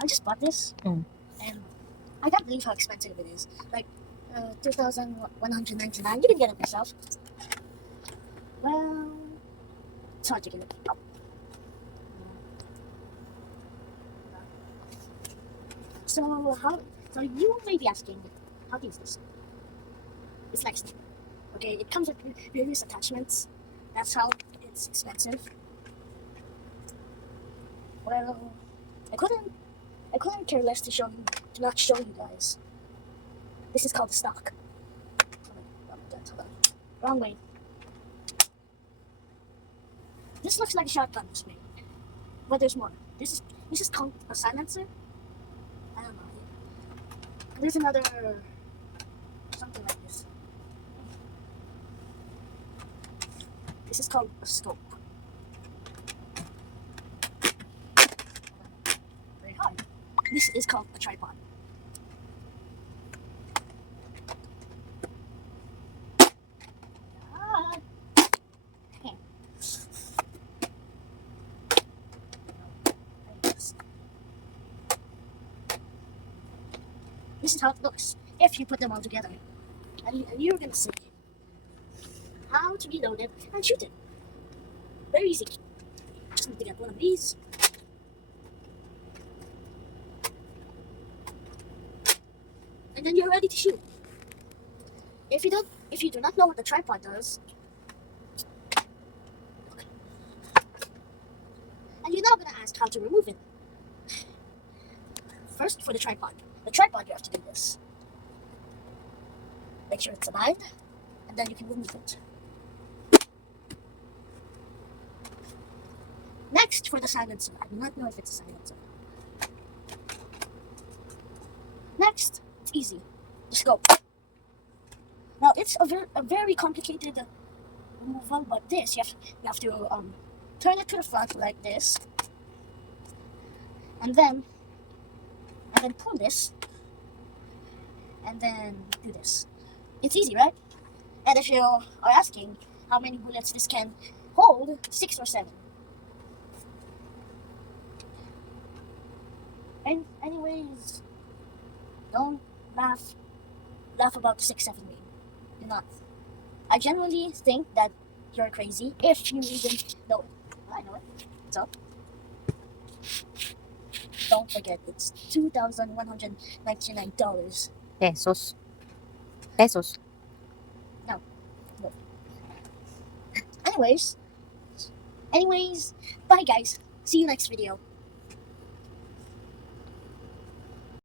I just bought this, Mm. and I can't believe how expensive it is. Like, 2,199. You can get it yourself. Well, it's hard to get it. So you may be asking, how to use this? It's like, okay, it comes with various attachments. That's how it's expensive. Well, I couldn't care less to not show you guys. This is called the stock. Hold on. Wrong way. This looks like a shotgun to me, but there's more. This is called a silencer. I don't know. There's another something like this. This is called a scope. Very hard. This is called a tripod. This is how it looks if you put them all together. And you're gonna see how to reload it and shoot it. Very easy. Just need to get one of these. And then you're ready to shoot. If you do not know what the tripod does, and you're now gonna ask how to remove it. First, for the tripod. The tripod, you have to do this. Make sure it's aligned, and then you can remove it. Next, for the silencer. I do not know if it's a silencer. Next, it's easy. The scope. Now, it's a very complicated removal, but this, you have to turn it to the front like this, and then pull this, and then do this. It's easy, right? And if you are asking how many bullets this can hold, 6 or 7. And anyways, don't laugh about the 6-7 game. Do not. I genuinely think that you're crazy if you even know it. I know it. So don't forget, it's $2,199. Pesos. Pesos. No. Anyways, bye guys. See you next video.